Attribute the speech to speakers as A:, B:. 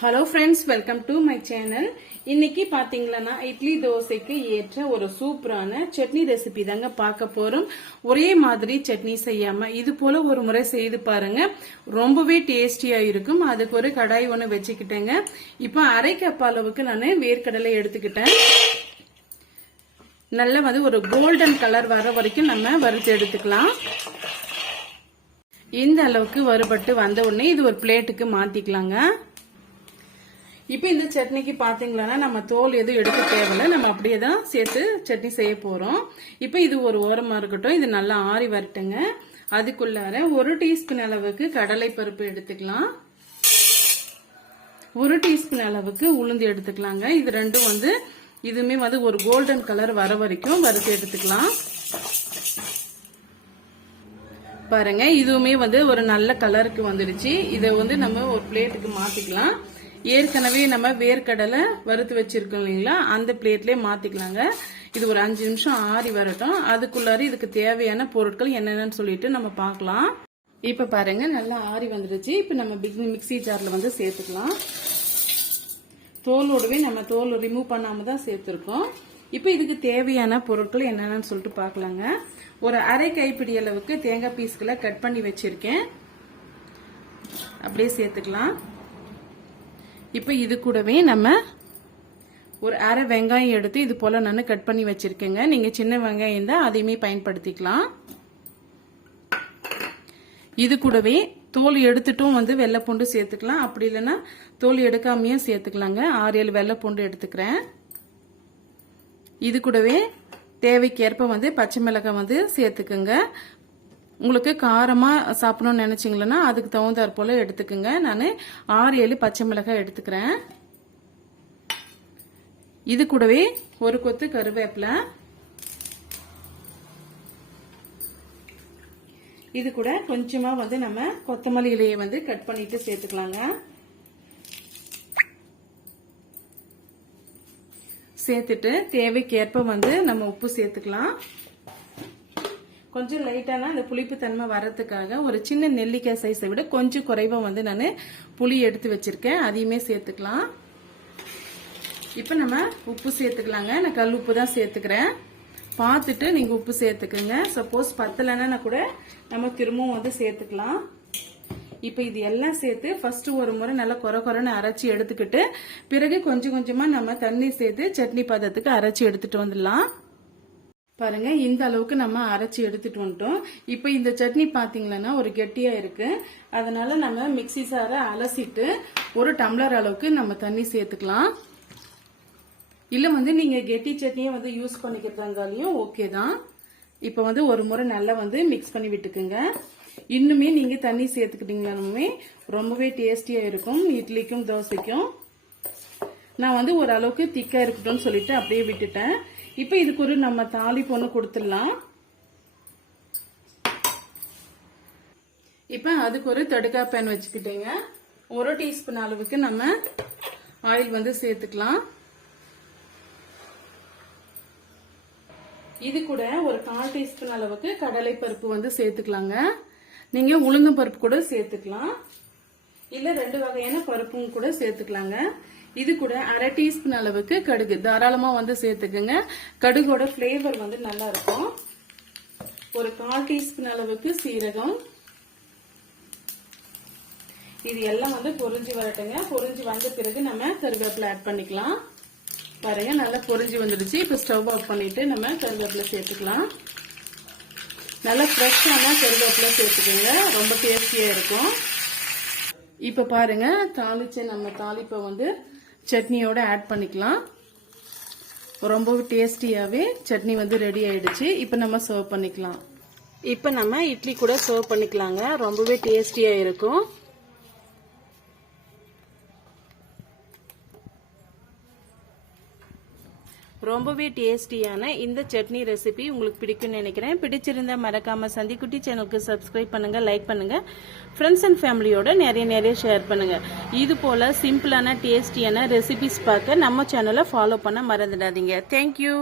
A: Hello friends welcome to my channel இன்னைக்கு பாத்தீங்களன்னா இட்லி தோசைக்கு ஏற்ற ஒரு சூப்பரான சட்னி ரெசிபி தாங்க பார்க்க போறோம். ஒரே மாதிரி சட்னி செய்யாம இது போல ஒரு முறை செய்து பாருங்க. ரொம்பவே டேஸ்டியா இருக்கும். அதுக்கு ஒரு கடாய் ஒன்று வச்சுக்கிட்டேங்க. இப்போ அரை கப் அளவுக்கு நான் வேர்க்கடலை எடுத்துக்கிட்டேன். நல்லா வந்து ஒரு கோல்டன் கலர் வர வரைக்கும் நம்ம வறுத்து எடுத்துக்கலாம். இந்த அளவுக்கு வறுபட்டு வந்த உடனே இது ஒரு பிளேட்டுக்கு மாத்திக்கலாங்க. இப்போ இந்த சட்னிக்கு பார்த்தீங்களன்னா நம்ம தோல் எதுவும் எடுக்க தேவையில்ல. நம்ம அப்படியே தான் சேர்த்து சட்னி செய்ய போகிறோம் இப்போ இது ஒரு ஓரமாக இருக்கட்டும். இது நல்லா ஆறி வரட்டுங்க. அதுக்குள்ளார ஒரு டீஸ்பூன் அளவுக்கு கடலை பருப்பு எடுத்துக்கலாம். ஒரு டீஸ்பூன் அளவுக்கு உளுந்து எடுத்துக்கலாங்க. இது ரெண்டும் வந்து இதுவுமே வந்து ஒரு கோல்டன் கலர் வர வரைக்கும் வறுத்து எடுத்துக்கலாம். பாருங்க இதுவுமே வந்து ஒரு நல்ல கலருக்கு வந்துடுச்சு. இதை வந்து நம்ம ஒரு பிளேட்டுக்கு மாத்திக்கலாம். ஏற்கனவே நம்ம வேர்க்கடலை வறுத்து வச்சிருக்கோம் இல்லைங்களா? அந்த பிளேட்லேயே மாத்திக்கலாங்க. இது ஒரு அஞ்சு நிமிஷம் ஆறி வரட்டும். அதுக்குள்ளார இதுக்கு தேவையான பொருட்கள் என்னென்னு சொல்லிட்டு நம்ம பார்க்கலாம். இப்ப பாருங்க நல்லா ஆறி வந்துடுச்சு இப்ப நம்ம மிக்சி ஜார்ல வந்து சேர்த்துக்கலாம். தோலோடவே நம்ம தோல் ரிமூவ் பண்ணாம தான் சேர்த்துருக்கோம். இப்போ இதுக்கு தேவையான பொருட்கள் என்னென்னு சொல்லிட்டு பார்க்கலாங்க. ஒரு அரை கைப்பிடி அளவுக்கு தேங்காய் பீஸ்களை கட் பண்ணி வச்சிருக்கேன். அப்படியே சேர்த்துக்கலாம். இப்போ இது கூடவே நம்ம ஒரு அரை வெங்காயம் எடுத்து இது போல நான் கட் பண்ணி வச்சிருக்கேங்க. நீங்க சின்ன வெங்காயம் இருந்தால் அதையுமே பயன்படுத்திக்கலாம். இது கூடவே தோல் எடுத்துட்டும் வந்து வெள்ளைப்பூண்டு சேர்த்துக்கலாம். அப்படி இல்லைன்னா தோல் எடுக்காமையும் சேர்த்துக்கலாங்க. ஆறு ஏழு வெள்ளைப்பூண்டு எடுத்துக்கிறேன். இது கூடவே தேவைக்கேற்ப வந்து பச்சை மிளகாய் வந்து சேர்த்துக்குங்க. உங்களுக்கு காரமாக சாப்பிடணும்னு நினச்சிங்களன்னா அதுக்கு தகுந்தாற் போல் எடுத்துக்கோங்க. நான் ஆறு ஏழு பச்சை மிளகாய் எடுத்துக்கிறேன். இது கூடவே ஒரு கொத்து கருவேப்பிலை. இது கூட கொஞ்சமாக வந்து நம்ம கொத்தமல்லி இலையை வந்து கட் பண்ணிட்டு சேர்த்துக்கலாங்க. சேர்த்துட்டு தேவைக்கேற்ப வந்து நம்ம உப்பு சேர்த்துக்கலாம். கொஞ்சம் லைட்டான அந்த புளிப்பு தன்மை வர்றதுக்காக ஒரு சின்ன நெல்லிக்காய் சைஸை விட கொஞ்சம் குறைவாக வந்து நான் புளி எடுத்து வச்சுருக்கேன். அதையுமே சேர்த்துக்கலாம். இப்போ நம்ம உப்பு சேர்த்துக்கலாங்க. நான் கல் உப்பு தான் சேர்த்துக்கிறேன். பார்த்துட்டு நீங்கள் உப்பு சேர்த்துக்குங்க. சப்போஸ் பத்தலைன்னா கூட நம்ம திரும்பவும் வந்து சேர்த்துக்கலாம். இப்போ இது எல்லாம் சேர்த்து ஃபர்ஸ்ட் ஒரு முறை நல்லா குறை குறைன்னு அரைச்சி எடுத்துக்கிட்டு பிறகு கொஞ்சம் கொஞ்சமாக நம்ம தண்ணி சேர்த்து சட்னி பதத்துக்கு அரைச்சி எடுத்துகிட்டு வந்துடலாம். பாருங்க இந்த அளவுக்கு நம்ம அரைச்சி எடுத்துட்டு வந்துட்டோம். இப்போ இந்த சட்னி பாத்தீங்கன்னா ஒரு கெட்டியா இருக்கு. அதனால நம்ம மிக்சி சார அலசிட்டு ஒரு டம்ளர் அளவுக்கு நம்ம தண்ணி சேர்த்துக்கலாம். இல்ல வந்து நீங்க கெட்டி சட்னியை வந்து யூஸ் பண்ணிக்கிறதாங்காலையும் ஓகே தான். இப்போ வந்து ஒரு முறை நல்லா வந்து மிக்ஸ் பண்ணி விட்டுக்குங்க. இன்னுமே நீங்க தண்ணி சேர்த்துக்கிட்டீங்களானுமே ரொம்பவே டேஸ்டியா இருக்கும். இட்லிக்கும் தோசைக்கும். நான் வந்து ஓரளவுக்கு திக்காக திக்கா இருக்கட்டும்னு சொல்லிட்டு அப்படியே விட்டுட்டேன். இப்போ இதுக்கு ஒரு நம்ம தாளிப்பு ஒன்று கொடுத்துடலாம். இப்போ அதுக்கு ஒரு தடுக்கா பேன் வச்சுக்கிட்டேங்க. ஒரு டீஸ்பூன் அளவுக்கு நம்ம ஆயில் வந்து சேர்த்துக்கலாம். இது கூட ஒரு கால் டீஸ்பூன் அளவுக்கு கடலை பருப்பு வந்து சேர்த்துக்கலாங்க. நீங்க உளுந்தம் பருப்பு கூட சேர்த்துக்கலாம். இல்ல ரெண்டு வகையான பருப்பும் கூட சேர்த்துக்கலாங்க. இது கூட அரை டீஸ்பூன் அளவுக்கு கடுகு. தாராளமா வந்து சேர்த்துக்குங்க. கடுகோட ஃப்ளேவர் வந்து நல்லா இருக்கும். ஒரு கால் டீஸ்பூன் அளவுக்கு சீரகம். இது எல்லாம் வந்து பொறிஞ்சு வரட்டுங்க. பொறிஞ்சு வந்த பிறகு நம்ம கருவேப்பிலை ஆட் பண்ணிக்கலாம். பாருங்க நல்லா பொறிஞ்சு வந்துடுச்சு. இப்போ ஸ்டவ் ஆஃப் பண்ணிட்டு நம்ம கருவேப்பிலை சேர்த்துக்கலாம். நல்லா ஃப்ரெஷ்ஷான கருவேப்பிலை சேர்த்துக்கோங்க. ரொம்ப டேஸ்டியா இருக்கும். இப்போ பாருங்க தாளிச்ச நம்ம தாளிப்பை வந்து சட்னியோடு ஆட் பண்ணிக்கலாம். ரொம்பவே டேஸ்டியாகவே சட்னி வந்து ரெடி ஆயிடுச்சு. இப்போ நம்ம சர்வ் பண்ணிக்கலாம். இப்போ நம்ம இட்லி கூட சர்வ் பண்ணிக்கலாங்க. ரொம்பவே டேஸ்டியாக இருக்கும். ரொம்பவே டேஸ்டியான இந்த சட்னி ரெசிபி உங்களுக்கு பிடிக்கும்னு நினைக்கிறேன். பிடிச்சிருந்தா மறக்காம சந்திக்குட்டி சேனலுக்கு சப்ஸ்கிரைப் பண்ணுங்க லைக் பண்ணுங்க. ஃப்ரெண்ட்ஸ் அண்ட் ஃபேமிலியோட நிறைய நிறைய ஷேர் பண்ணுங்க. இது போல சிம்பிளான டேஸ்டியான ரெசிபிஸ் பார்க்க நம்ம சேனலை ஃபாலோ பண்ண மறந்துடாதீங்க. தேங்க்யூ